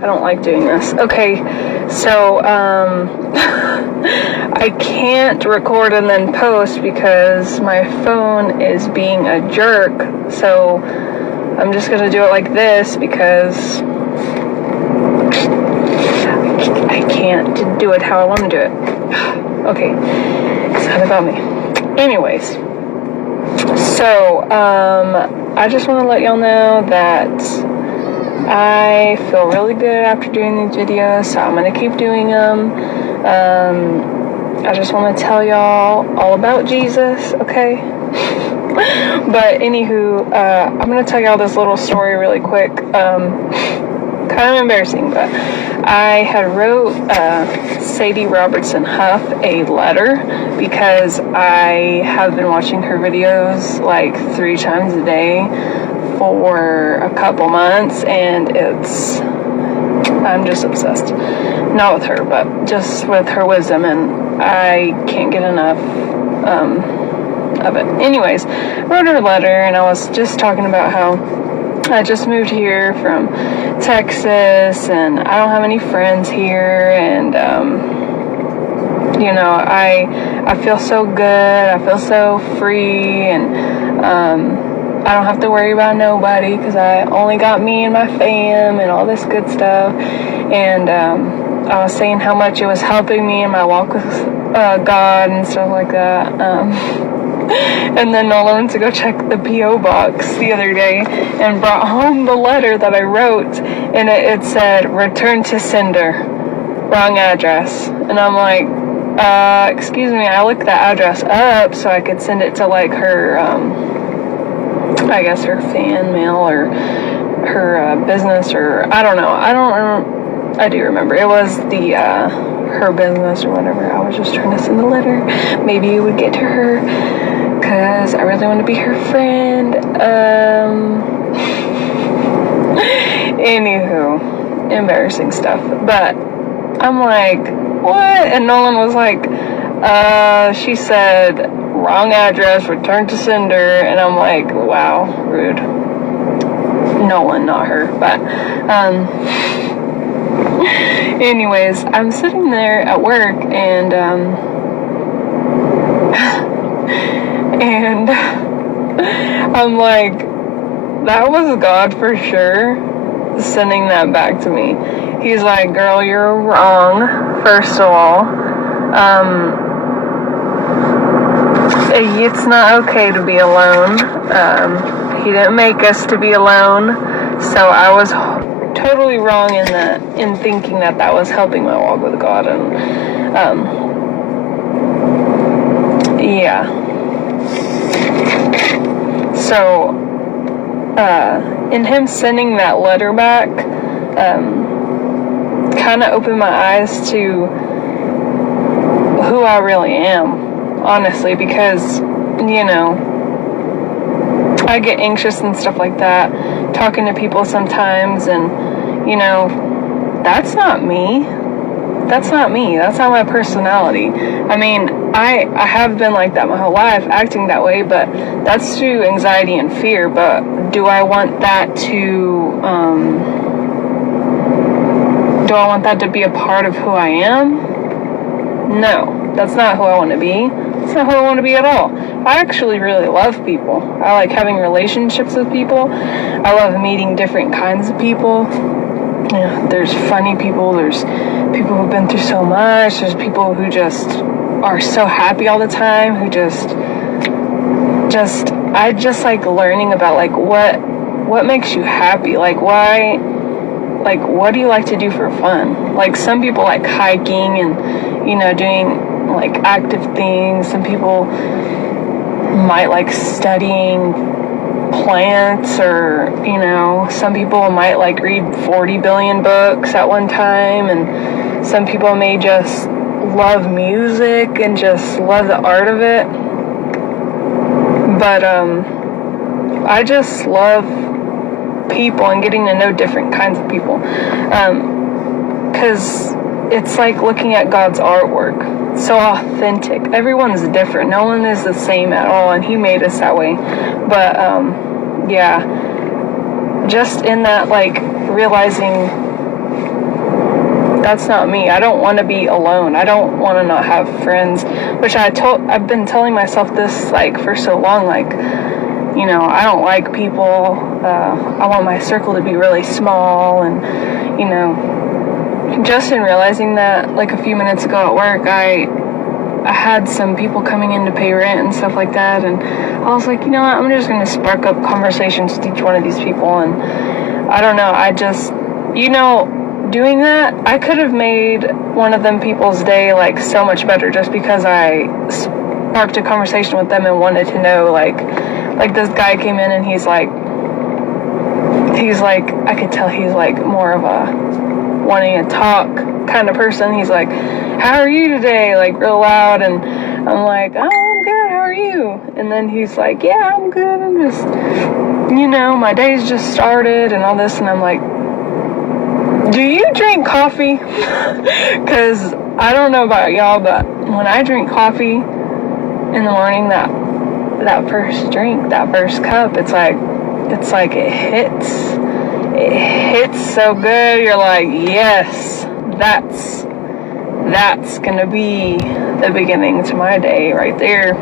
I don't like doing this. Okay, so, I can't record and then post because my phone is being a jerk, so I'm just gonna do it like this because I can't do it how I want to do it. Okay, it's not about me. Anyways, so, I just want to let y'all know that I feel really good after doing these videos, so I'm going to keep doing them. I just want to tell y'all all about Jesus, okay? But anywho, I'm going to tell y'all this little story really quick. Kind of embarrassing, but I had wrote Sadie Robertson Huff a letter because I have been watching her videos like 3 times a day for a couple months, and I'm just obsessed. Not with her, but just with her wisdom, and I can't get enough of it. Anyways, I wrote her a letter, and I was just talking about how I just moved here from Texas, and I don't have any friends here, and I feel so good, I feel so free, and I don't have to worry about nobody because I only got me and my fam and all this good stuff. And I was saying how much it was helping me in my walk with God and stuff like that. And then Nola went to go check the P.O. box the other day and brought home the letter that I wrote, and it said, "Return to sender, wrong address." And I'm like, excuse me, I looked that address up so I could send it to like her, I guess her fan mail or her business, or I don't know. I do remember. It was the her business or whatever. I was just trying to send a letter. Maybe it would get to her because I really want to be her friend. Anywho, embarrassing stuff. But I'm like, what? And Nolan was like, she said, wrong address, return to sender. And I'm like, wow, rude. Nolan, not her. But anyways, I'm sitting there at work, and and I'm like, that was God for sure sending that back to me. He's like, girl, you're wrong, first of all. It's not okay to be alone. He didn't make us to be alone, so I was totally wrong in thinking that was helping my walk with God. And yeah, so in him sending that letter back, kind of opened my eyes to who I really am, honestly, because I get anxious and stuff like that talking to people sometimes, and that's not me. That's not me. That's not my personality. I mean, I have been like that my whole life, acting that way, but that's through anxiety and fear. But do I want that to be a part of who I am? No, that's not who I want to be. That's not who I want to be at all. I actually really love people. I like having relationships with people. I love meeting different kinds of people. There's funny people, there's people who've been through so much, there's people who just are so happy all the time, who I just like learning about like what makes you happy, like why, like what do you like to do for fun? Like some people like hiking and doing like active things. Some people might like studying plants, or some people might like read 40 billion books at one time, and some people may just love music and just love the art of it. But I just love people and getting to know different kinds of people, because it's like looking at God's artwork. It's so authentic. Everyone's different. No one is the same at all, and He made us that way. But yeah, just in that, like, realizing That's not me. I don't want to be alone. I don't want to not have friends, which I've been telling myself this like for so long, like, you know, I don't like people. I want my circle to be really small, and, you know, just in realizing that like a few minutes ago at work, I had some people coming in to pay rent and stuff like that, and I was like, you know what, I'm just going to spark up conversations with each one of these people, and I don't know, I just, you know, doing that, I could have made one of them people's day like so much better just because I sparked a conversation with them and wanted to know, like this guy came in and he's like, I could tell he's like more of a wanting to talk kind of person. He's like, how are you today? Like real loud, and I'm like, oh, I'm good, how are you? And then he's like, yeah, I'm good, I'm just, you know, my day's just started and all this, and I'm like, do you drink coffee? Because I don't know about y'all, but when I drink coffee in the morning, that first drink, that first cup, it's like it hits so good. You're like, yes, that's gonna be the beginning to my day right there.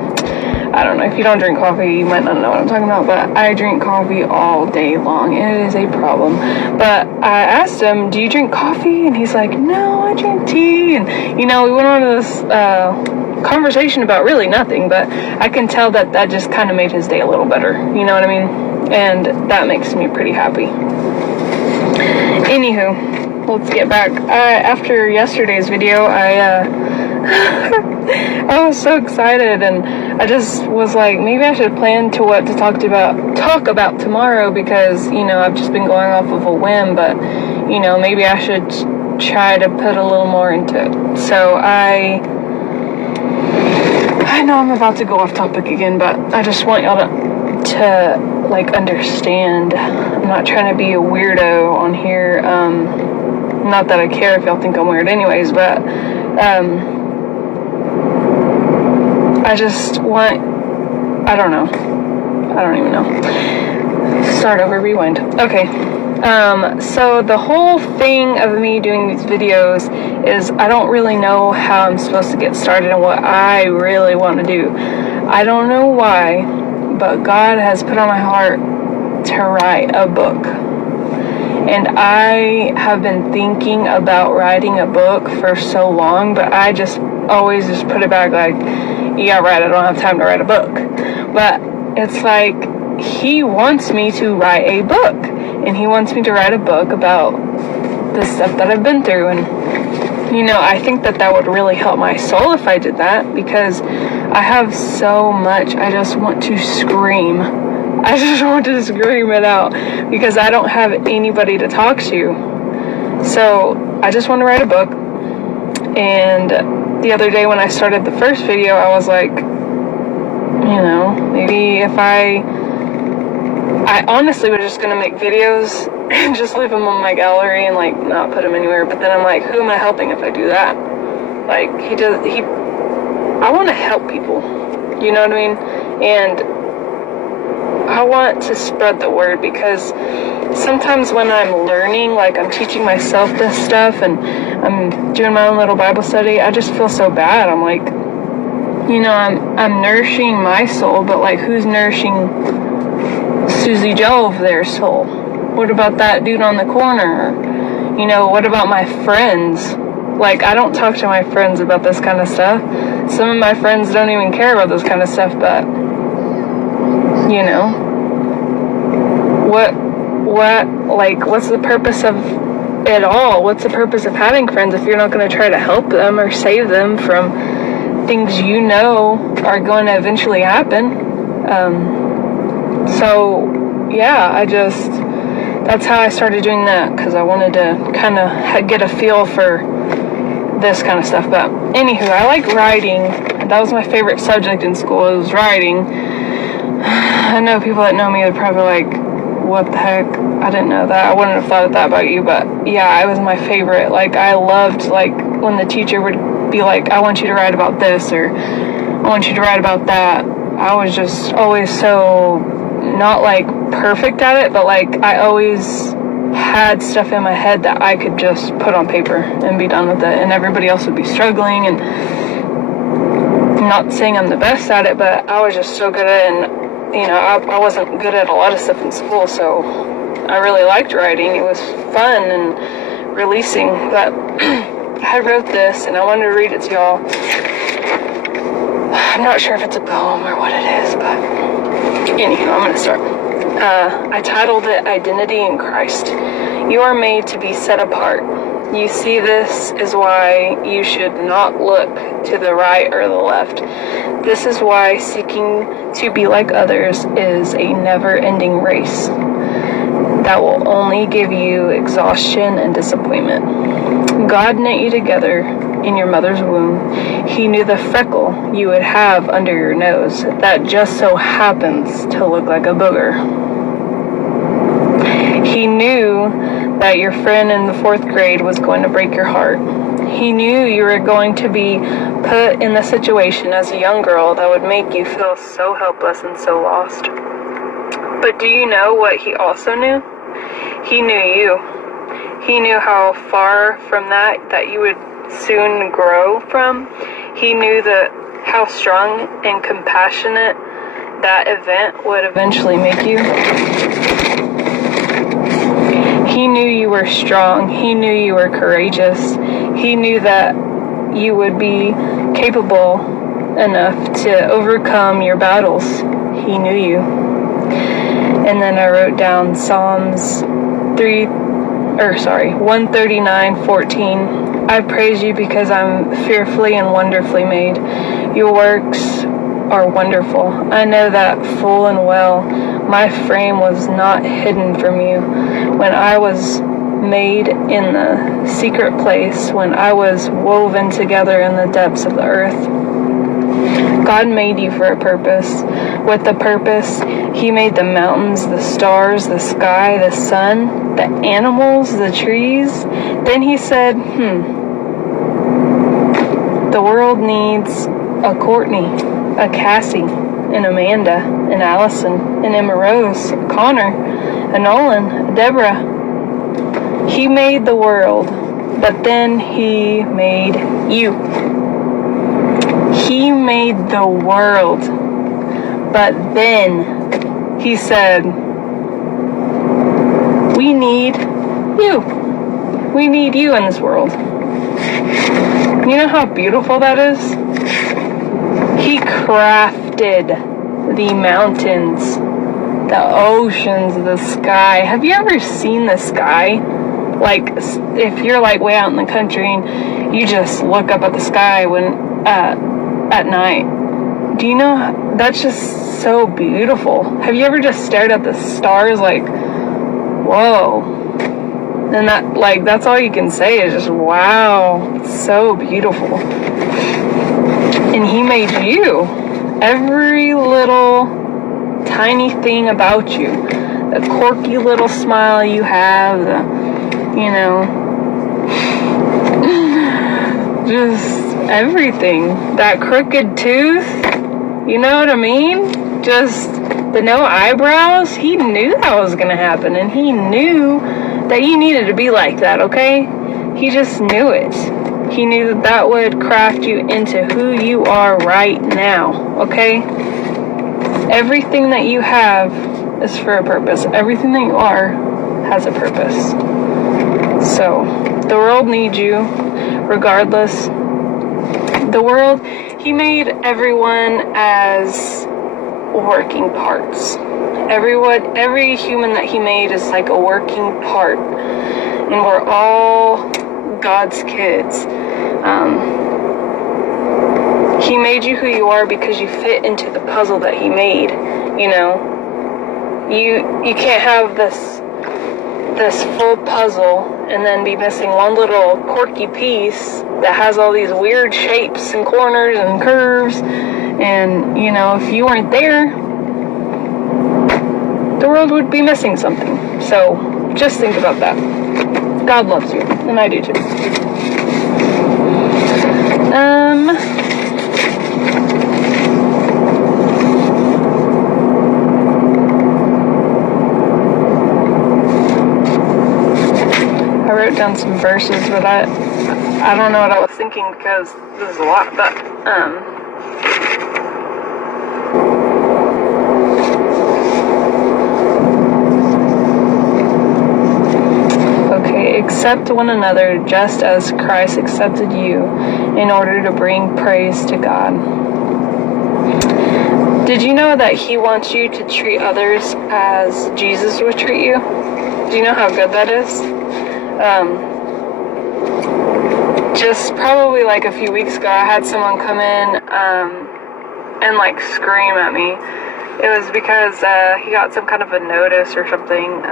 I don't know, if you don't drink coffee, you might not know what I'm talking about, but I drink coffee all day long. It is a problem. But I asked him, do you drink coffee? And he's like, no, I drink tea. And, you know, we went on this conversation about really nothing, but I can tell that just kind of made his day a little better. You know what I mean? And that makes me pretty happy. Anywho, let's get back. After yesterday's video, I was so excited, and I just was like, maybe I should plan to what to talk about tomorrow, because, you know, I've just been going off of a whim, but, you know, maybe I should try to put a little more into it. So I know I'm about to go off topic again, but I just want y'all to like understand. I'm not trying to be a weirdo on here. Not that I care if y'all think I'm weird anyways, but I just want, I don't even know. Start over, rewind. Okay. So the whole thing of me doing these videos is I don't really know how I'm supposed to get started and what I really want to do. I don't know why, but God has put on my heart to write a book. And I have been thinking about writing a book for so long, but I just always just put it back like, yeah, right, I don't have time to write a book. But it's like, He wants me to write a book. And He wants me to write a book about the stuff that I've been through. And, you know, I think that would really help my soul if I did that, because I have so much I just want to scream. I just want to scream it out because I don't have anybody to talk to. So I just want to write a book. And the other day when I started the first video, I was like, you know, maybe if I honestly was just going to make videos and just leave them on my gallery and like not put them anywhere. But then I'm like, who am I helping if I do that? Like I want to help people. You know what I mean? And I want to spread the word, because sometimes when I'm learning, like I'm teaching myself this stuff and I'm doing my own little Bible study, I just feel so bad. I'm like, you know, I'm nourishing my soul, but like, who's nourishing Susie Joe of their soul? What about that dude on the corner? You know, what about my friends? Like, I don't talk to my friends about this kind of stuff. Some of my friends don't even care about this kind of stuff, but, you know, what's the purpose of it all? What's the purpose of having friends if you're not going to try to help them or save them from things you know are going to eventually happen? So, yeah, that's how I started doing that, because I wanted to kind of get a feel for this kind of stuff. But anywho, I like writing. That was my favorite subject in school. It was writing. I know people that know me are probably like, what the heck? I didn't know that. I wouldn't have thought of that about you. But yeah, it was my favorite. Like, I loved like when the teacher would be like, I want you to write about this, or I want you to write about that. I was just always so not like perfect at it, but like I always had stuff in my head that I could just put on paper and be done with it, and everybody else would be struggling. And I'm not saying I'm the best at it, but I was just so good at it. And I wasn't good at a lot of stuff in school, so I really liked writing. It was fun and releasing. But I wrote this, and I wanted to read it to y'all. I'm not sure if it's a poem or what it is, but anyhow, I'm gonna start. I titled it Identity in Christ. You are made to be set apart. You see, this is why you should not look to the right or the left. This is why seeking to be like others is a never-ending race that will only give you exhaustion and disappointment. God knit you together in your mother's womb. He knew the freckle you would have under your nose that just so happens to look like a booger. He knew that your friend in the 4th grade was going to break your heart. He knew you were going to be put in the situation as a young girl that would make you feel so helpless and so lost. But do you know what he also knew? He knew you. He knew how far from that you would soon grow from. He knew how strong and compassionate that event would eventually make you. He knew you were strong. He knew you were courageous. He knew that you would be capable enough to overcome your battles. He knew you. And then I wrote down Psalms 139:14. I praise you because I'm fearfully and wonderfully made. Your works are wonderful. I know that full and well. My frame was not hidden from you. When I was made in the secret place, when I was woven together in the depths of the earth. God made you for a purpose. With the purpose, He made the mountains, the stars, the sky, the sun, the animals, the trees. Then He said, the world needs a Courtney, a Cassie, an Amanda, an Allison, an Emma Rose, a Connor, a Nolan, a Deborah. He made the world, but then He made you. He made the world, but then He said, we need you. We need you in this world. You know how beautiful that is? He crafted the mountains, the oceans, the sky. Have you ever seen the sky? Like, if you're like way out in the country and you just look up at the sky at night. Do you know, that's just so beautiful. Have you ever just stared at the stars like, whoa? And that's all you can say is just, wow, it's so beautiful. And He made you. Every little tiny thing about you. The quirky little smile you have, just everything. That crooked tooth, you know what I mean? Just the no eyebrows. He knew that was going to happen, and He knew that you needed to be like that, okay? He just knew it. He knew that would craft you into who you are right now, okay? Everything that you have is for a purpose. Everything that you are has a purpose. So, the world needs you, regardless. The world, He made everyone as working parts. Every human that He made is like a working part. And we're all God's kids. He made you who you are because you fit into the puzzle that He made. You can't have this full puzzle and then be missing one little quirky piece that has all these weird shapes and corners and curves. And, if you weren't there, the world would be missing something. So just think about that. God loves you, and I do too. wrote down some verses, but I don't know what I was thinking because this is a lot, but okay, accept one another just as Christ accepted you in order to bring praise to God. Did you know that He wants you to treat others as Jesus would treat you? Do you know how good that is? Just probably like a few weeks ago, I had someone come in and like scream at me. It was because he got some kind of a notice or something.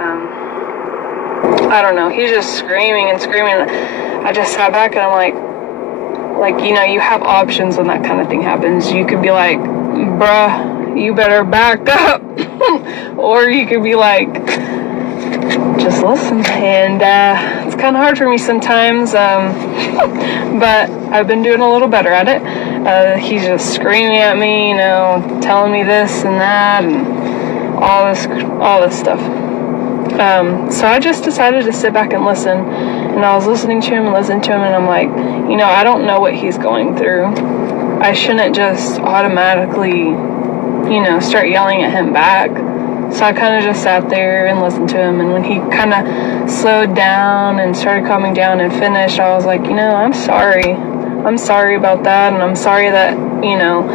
I don't know. He's just screaming and screaming. I just sat back and I'm like, you know, you have options when that kind of thing happens. You could be like, bruh, you better back up. Or you could be like, just listen. And it's kind of hard for me sometimes, but I've been doing a little better at it. He's just screaming at me, you know, telling me this and that and all this stuff. So I just decided to sit back and listen, and I was listening to him, and I'm like, you know, I don't know what he's going through. I shouldn't just automatically, you know, start yelling at him back. So I kind of just sat there and listened to him, and when he kind of slowed down and started calming down and finished, I was like, you know, I'm sorry about that, and I'm sorry that, you know,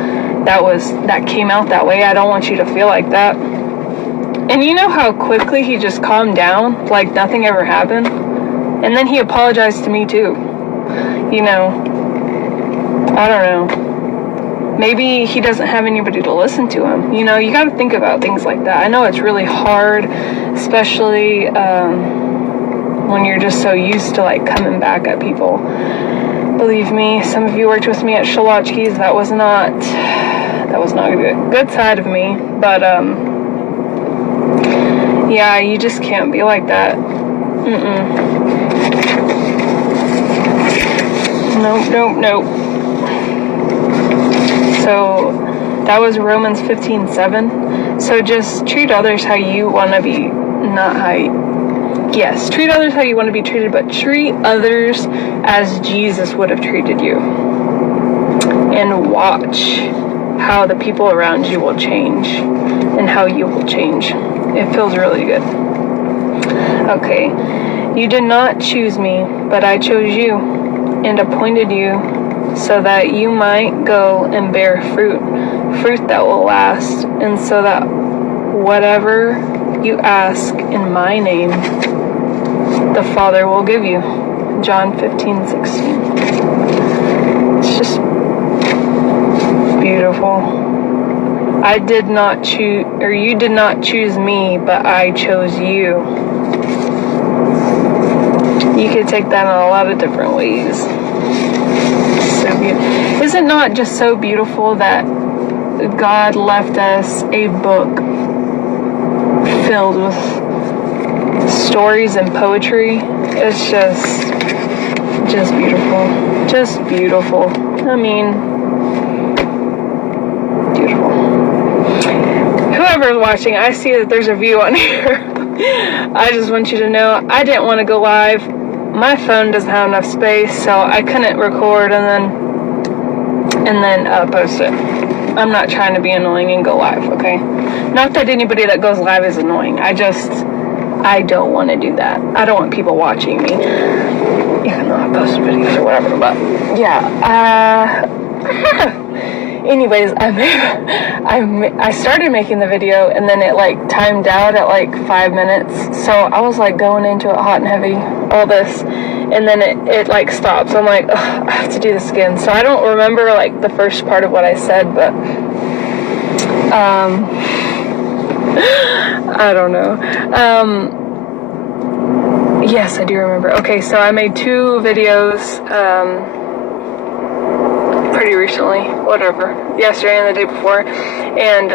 that came out that way. I don't want you to feel like that. And you know how quickly he just calmed down, like nothing ever happened? And then he apologized to me too. You know, I don't know. Maybe he doesn't have anybody to listen to him. You know, you got to think about things like that. I know it's really hard, especially when you're just so used to like coming back at people. Believe me, some of you worked with me at Shalachki's. That was not a good side of me. But yeah, you just can't be like that. Nope. So that was Romans 15:7. So just treat others how you want to be, treat others how you want to be treated, but treat others as Jesus would have treated you. And watch how the people around you will change and how you will change. It feels really good. Okay. You did not choose me, but I chose you and appointed you so that you might go and bear fruit that will last, and so that whatever you ask in my name, the Father will give you. John 15:16. It's just beautiful. You did not choose me, but I chose you. You could take that in a lot of different ways. So beautiful. Is it not just so beautiful that God left us a book filled with stories and poetry? It's just beautiful. Just beautiful. I mean, beautiful. Whoever's watching, I see that there's a view on here. I just want you to know, I didn't want to go live. My phone doesn't have enough space, so I couldn't record and then post it. I'm not trying to be annoying and go live, okay? Not that anybody that goes live is annoying. I don't want to do that. I don't want people watching me, even though I post videos or whatever, but yeah. Anyways, I started making the video and then it like timed out at like 5 minutes. So I was like going into it hot and heavy, all this, and then it like stops. I'm like, ugh, I have to do this again. So I don't remember like the first part of what I said, but I don't know. Yes, I do remember. Okay, so I made 2 videos pretty recently, yesterday and the day before, and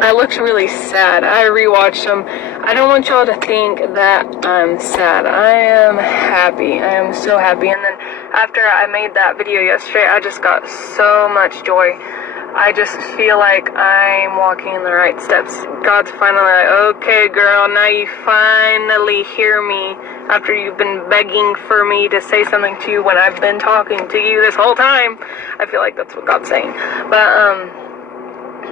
I looked really sad. I rewatched them. I don't want y'all to think that I'm sad. I am happy. I am so happy. And then after I made that video yesterday, I just got so much joy. I just feel like I'm walking in the right steps. God's finally like, okay, girl, now you finally hear me. after you've been begging for me to say something to you when I've been talking to you this whole time. I feel like that's what God's saying. But,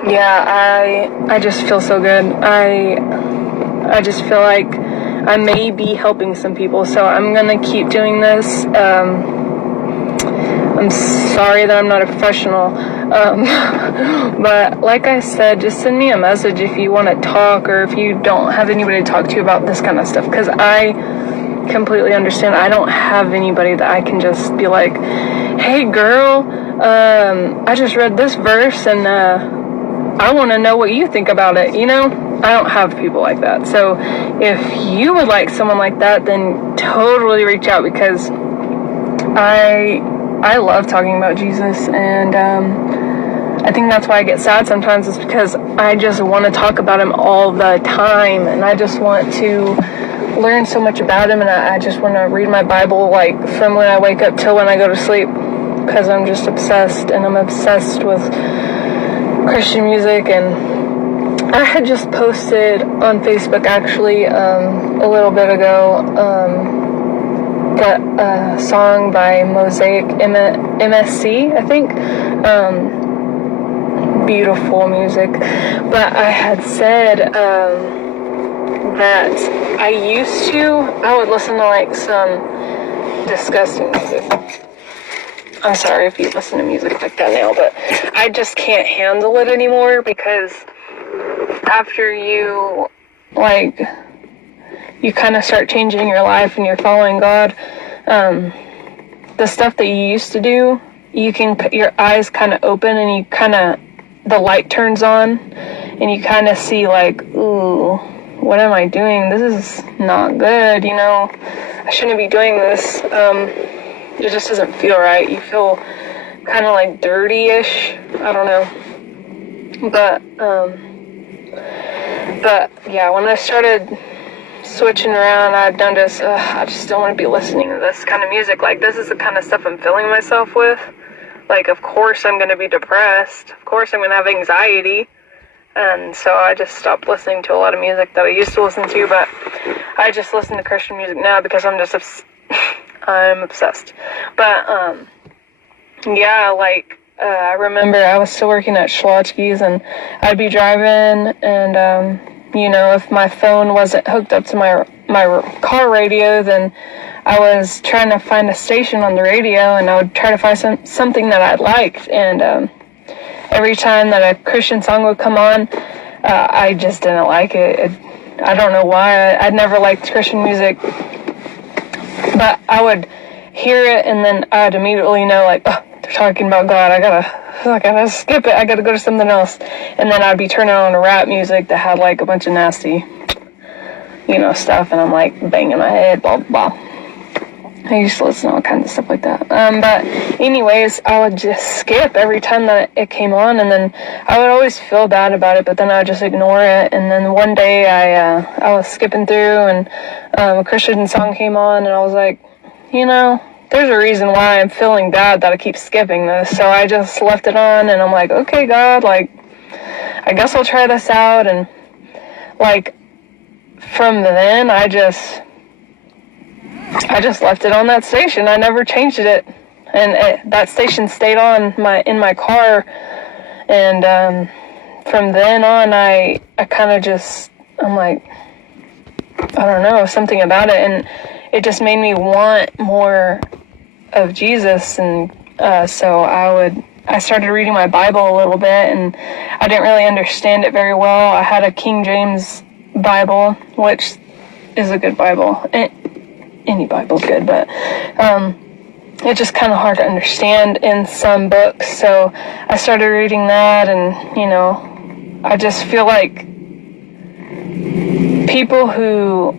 yeah, I just feel so good. I just feel like I may be helping some people, so I'm gonna keep doing this. I'm sorry that I'm not a professional, but like I said, just send me a message if you want to talk, or if you don't have anybody to talk to about this kind of stuff, because I completely understand. I don't have anybody that I can just be like, hey girl, I just read this verse and I want to know what you think about it, you know? I don't have people like that. So if you would like someone like that, then totally reach out, because I love talking about Jesus, and I think that's why I get sad sometimes, is because I just want to talk about him all the time, and I just want to learn so much about him, and I just want to read my Bible, like, from when I wake up till when I go to sleep, because I'm just obsessed, and I'm obsessed with Christian music. And I had just posted on Facebook, actually, a little bit ago, that song by Mosaic MSC, I think. Beautiful music. But I had said that I would listen to like some disgusting music. I'm sorry if you listen to music like that now, but I just can't handle it anymore, because after you kind of start changing your life and you're following God, the stuff that you used to do, your eyes kind of open, and the light turns on, and you kind of see like, ooh, what am I doing? This is not good, you know? I shouldn't be doing this. It just doesn't feel right. You feel kind of like dirty-ish. I don't know. But yeah, when I started switching around, I noticed I just don't want to be listening to this kind of music. Like, this is the kind of stuff I'm filling myself with. Like, of course I'm going to be depressed. Of course I'm going to have anxiety. And so I just stopped listening to a lot of music that I used to listen to, but I just listen to Christian music now because I'm just I'm obsessed. But, yeah, like, I remember I was still working at Schlotzsky's, and I'd be driving, and, you know, if my phone wasn't hooked up to my car radio, then I was trying to find a station on the radio, and I would try to find something that I liked, and every time that a Christian song would come on, I just didn't like it. I don't know why. I'd never liked Christian music, but I would hear it, and then I'd immediately know, like, oh, they're talking about God. I gotta skip it. I gotta go to something else. And then I'd be turning on rap music that had like a bunch of nasty, you know, stuff, and I'm like banging my head, blah blah. I used to listen to all kinds of stuff like that. But anyways, I would just skip every time that it came on, and then I would always feel bad about it, but then I would just ignore it. And then one day I was skipping through, and a Christian song came on, and I was like, you know, there's a reason why I'm feeling bad that I keep skipping this. So I just left it on, and I'm like, okay, God, like, I guess I'll try this out. And like, from then, I just left it on that station. I never changed it, and that station stayed on in my car. And from then on, I kind of just, I'm like, I don't know, something about it, and it just made me want more of Jesus. And so I started reading my Bible a little bit, and I didn't really understand it very well. I had a King James Bible, which is a good Bible. Any Bible's good, but it's just kind of hard to understand in some books. So I started reading that, and, you know, I just feel like people who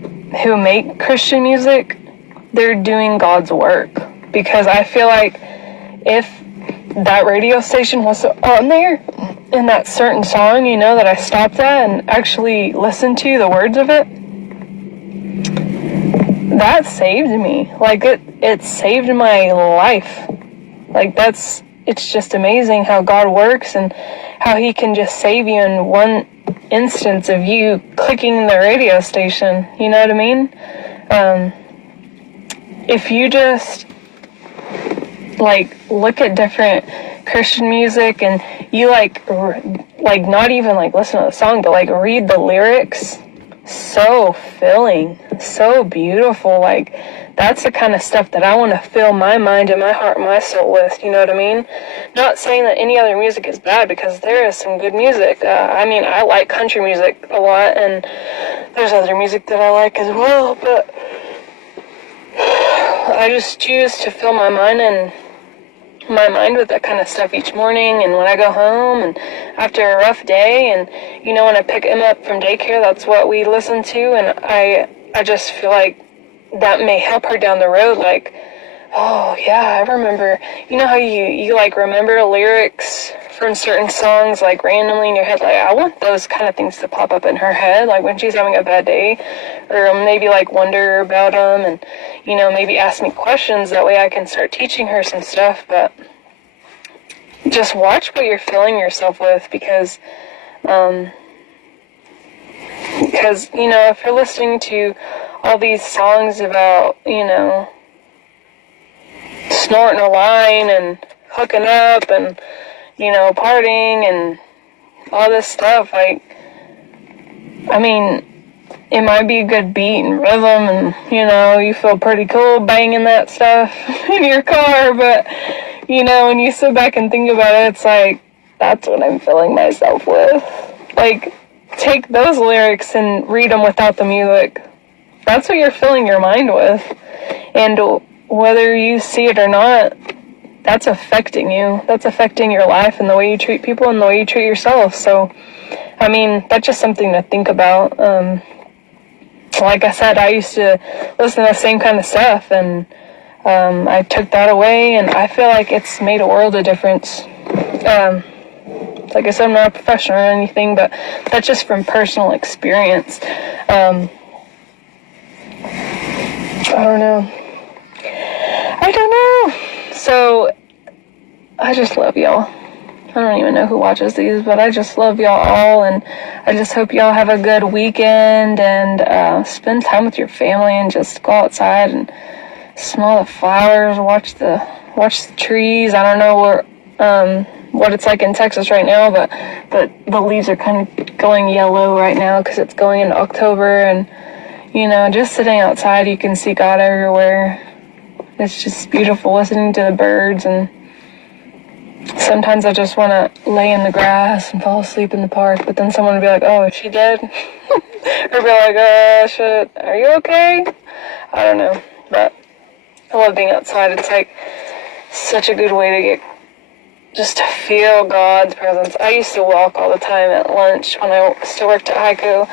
make Christian music, they're doing God's work. Because I feel like if that radio station was on there in that certain song, you know, that I stopped at and actually listened to the words of it, that saved me. Like, it saved my life. Like, it's just amazing how God works, and how he can just save you in one instance of you clicking the radio station. You know what I mean? if you just like look at different Christian music and you like not even like listen to the song, but like read the lyrics, so filling, so beautiful. Like that's the kind of stuff that I want to fill my mind and my heart and my soul with, you know what I mean? Not saying that any other music is bad, because there is some good music. I mean, I like country music a lot, and there's other music that I like as well, but I just choose to fill my mind with that kind of stuff each morning, and when I go home and after a rough day, and you know, when I pick him up from daycare, that's what we listen to, and I just feel like that may help her down the road. Like, oh yeah, I remember, you know how you like remember lyrics from certain songs like randomly in your head. Like, I want those kind of things to pop up in her head, like when she's having a bad day, or maybe like wonder about them, and you know, maybe ask me questions. That way I can start teaching her some stuff. But just watch what you're filling yourself with, because you know, if you're listening to all these songs about, you know, snorting a line and hooking up and, you know, partying and all this stuff, like, I mean, it might be a good beat and rhythm, and, you know, you feel pretty cool banging that stuff in your car, but, you know, when you sit back and think about it, it's like, that's what I'm filling myself with. Like, take those lyrics and read them without the music. That's what you're filling your mind with. And whether you see it or not, that's affecting you. That's affecting your life and the way you treat people and the way you treat yourself. So, I mean, that's just something to think about. Like I said, I used to listen to the same kind of stuff, and I took that away, and I feel like it's made a world of difference. Like I said, I'm not a professional or anything, but that's just from personal experience. I don't know. So, I just love y'all. I don't even know who watches these, but I just love y'all all, and I just hope y'all have a good weekend, and spend time with your family, and just go outside and smell the flowers, watch the trees. I don't know what it's like in Texas right now, but the leaves are kind of going yellow right now because it's going into October, and you know, just sitting outside, you can see God everywhere. It's just beautiful listening to the birds, and sometimes I just want to lay in the grass and fall asleep in the park, but then someone would be like, oh, is she dead? Or be like, oh, shit, are you okay? I don't know, but I love being outside. It's like such a good way to just to feel God's presence. I used to walk all the time at lunch when I still worked at Haiku.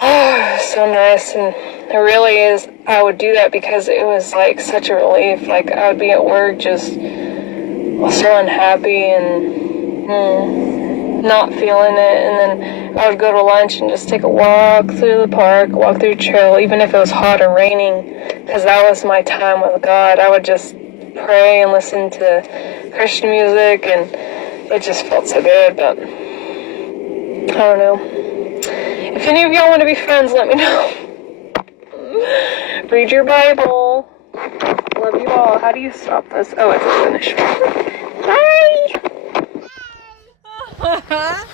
Oh, so nice. And it really is. I would do that because it was like such a relief. Like, I would be at work just so unhappy and not feeling it, and then I would go to lunch and just take a walk through the park, walk through the trail, even if it was hot or raining, because that was my time with God. I would just pray and listen to Christian music, and it just felt so good. But I don't know. If any of y'all want to be friends, let me know. Read your Bible. Love you all. How do you stop this? Oh, it's a finish. Bye!